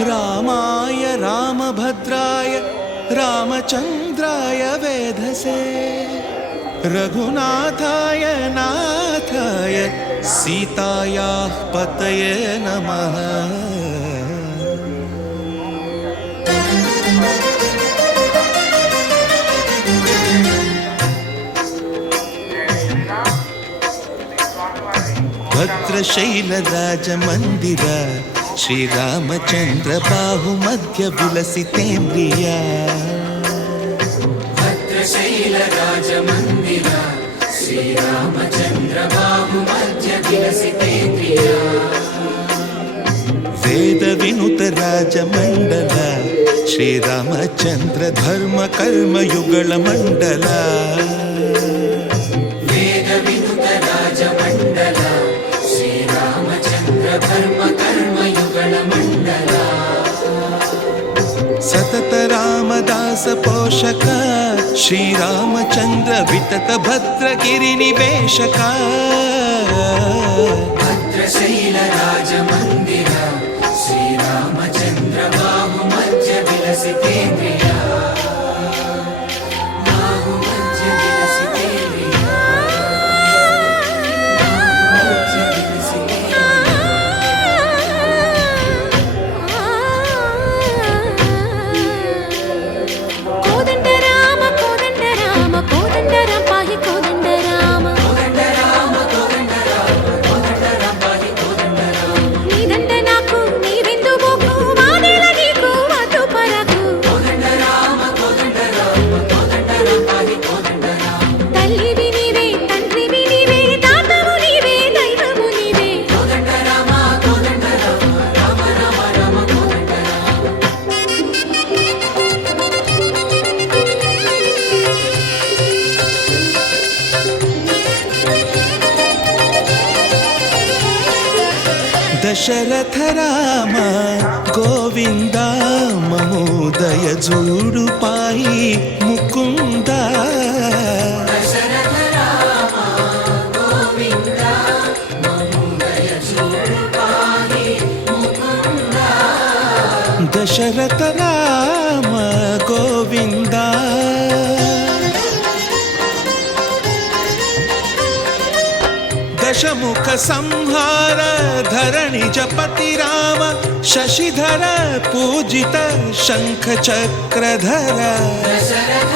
रामाय रामभद्राय रामचन्द्राय वेधसे रघुनाथाय नाथाय सीतायाः पतये नमः। भद्रशैलराजमन्दिर श्रीरामचन्द्र बाहुमध्य विलसितेन्द्रिया। भद्रशैलराजमन्दिर श्रीरामचन्द्र बाहुमध्य विलसितेन्द्रिया। वेदविनुत राजमण्डल श्रीरामचन्द्र धर्म कर्म युगल मण्डल। वेदविनुत राजमण्डल श्रीरामचन्द्र धर्म कर्म युगल मण्डल। सतत रामदास पोषक श्रीरामचन्द्र वितत भद्रगिरि निवेशक। भद्रशैलराजमन्दिर श्रीरामचन्द्र बाहुमध्य विलसितेन्द्रिया। दशरथ राम गोविंद महोदय जूडु पाई मुकुंद। दशरथ राम गोविंद महोदय जूडु पाई मुकुंद। दशरथ राम गोविंद दशमुख संहार धरणि जपति राम शशिधर पूजित शंख चक्रधर। दशरथ